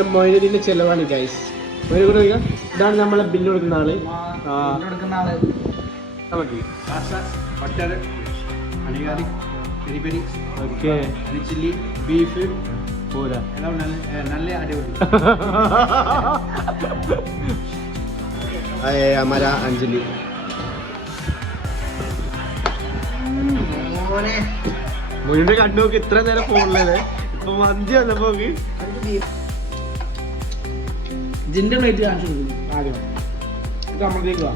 പിന്നെ മൊയിനുദ്ദീന്റെ ചെലവാണ് ഗൈസ്. ഇതാണ് നമ്മളെ ബില്ല് കൊടുക്കുന്ന ആള്. ഓക്കെ ചില്ലി ബീഫ് പോരാ എല്ലാം നല്ല അടിപൊളി. അമര അഞ്ജലി മുന്നിന്റെ കണ്ടു നോക്കി ഇത്ര നേരം ഫോണിലേ ഇപ്പൊ മന്തി വന്നപ്പോ ജിന്റെ പ്ലേറ്റ് കാണിച്ചു ആദ്യം ഇത് നമ്മളേക്ക് വാ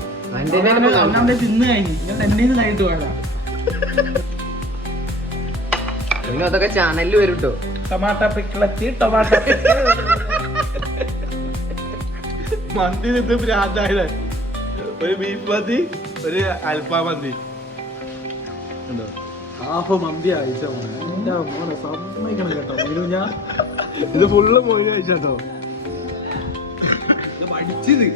തിന്ന് കഴിഞ്ഞു ഞാൻ തന്നെ കഴിഞ്ഞിട്ട് പോയതാ. അതൊക്കെ ചാനലിൽ വരും കേട്ടോ. ടൊമാറ്റോ പിക്കിളെത്തി ടൊമാറ്റോ മന്തി നിന്ന് ഭ്രാന്തായത്. ഒരു ബീഫ് മന്തി ഒരു അൽഫാം മന്തി ഹാഫ് മന്തി അയച്ച മോനെ സമ്മതിക്കണം കേട്ടോ. ഞാൻ ഇത് ഫുള്ള് മോയിന് കഴിച്ചോ. അടിച്ചത്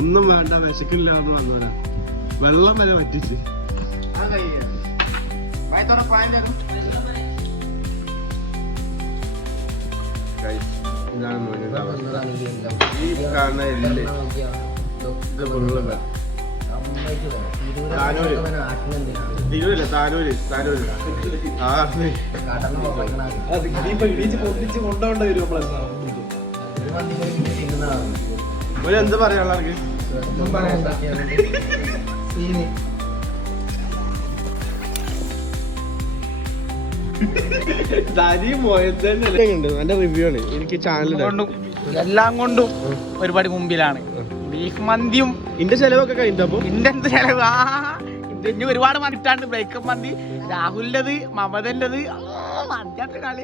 ഒന്നും വേണ്ട വിശക്കില്ലാന്ന് പറഞ്ഞ വെള്ളം വരെ പറ്റിച്ച്. ഈ കാണുന്ന എല്ല് ഇത് ഫുള്ള് തിരൂരില്ല താനൂര് ബീച്ച് പൊട്ടിച്ച് കൊണ്ടുപോകേണ്ട വരും നമ്മളെ എന്ത് പറയാനുള്ള ആൾക്ക് എന്റെ റിവ്യൂ ആണ്. എനിക്ക് ചാനൽ എല്ലാം കൊണ്ടും ഒരുപാട് മുമ്പിലാണ്. ബീഫ് മന്തിയും ഇന്റെ ചെലവൊക്കെ കഴിഞ്ഞപ്പോ ഇന്റെ എന്ത് ചെലവ് ഇനി ഒരുപാട് മന്തിട്ടാണ്ട് ബ്രേക്കപ്പ് മന്തി രാഹുലിൻ്റെത് മമതൻ്റെത് മന്തിയാട്ട് കളി